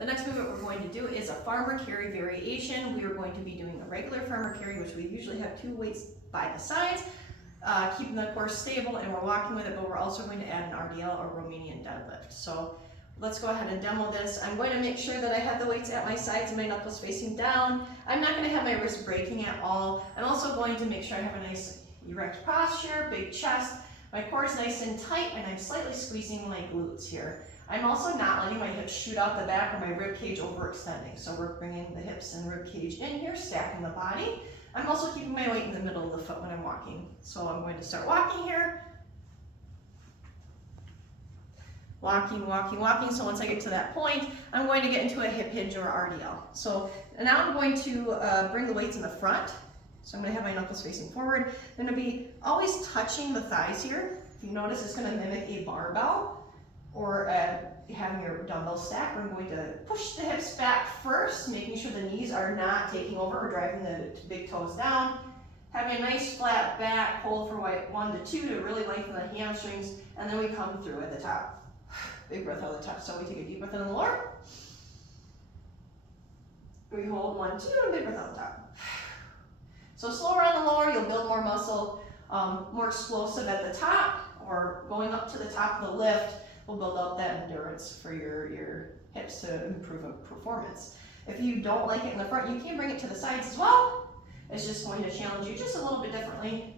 The next movement we're going to do is a farmer carry variation. We are going to be doing a regular farmer carry, which we usually have 2 weights by the sides, keeping the core stable, and we're walking with it, but we're also going to add an RDL or Romanian deadlift. So let's go ahead and demo this. I'm going to make sure that I have the weights at my sides and my knuckles facing down. I'm not going to have my wrist breaking at all. I'm also going to make sure I have a nice erect posture, big chest. My core is nice and tight, and I'm slightly squeezing my glutes here. I'm also not letting my hips shoot out the back or my rib cage overextending. So we're bringing the hips and rib cage in here, stacking the body. I'm also keeping my weight in the middle of the foot when I'm walking. So I'm going to start walking here. Walking, walking, walking. So once I get to that point, I'm going to get into a hip hinge or RDL. So now I'm going to bring the weights in the front. So I'm going to have my knuckles facing forward. I'm going to be always touching the thighs here. If you notice, it's going to mimic a barbell or having your dumbbell stack. We're going to push the hips back first, making sure the knees are not taking over or driving the big toes down. Having a nice flat back, hold for 1 to 2 to really lengthen the hamstrings, and then we come through at the top. Big breath out of the top. So we take a deep breath in the lower. We hold 1, 2, and big breath out the top. So slower on the lower, you'll build more muscle, more explosive at the top, or going up to the top of the lift will build up that endurance for your hips to improve performance. If you don't like it in the front, you can bring it to the sides as well. It's just going to challenge you just a little bit differently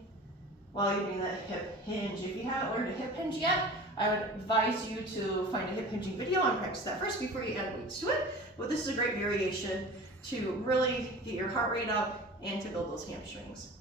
while you're doing that hip hinge. If you haven't learned a hip hinge yet, I would advise you to find a hip hinging video and practice that first before you add weights to it. But this is a great variation to really get your heart rate up and to build those hamstrings.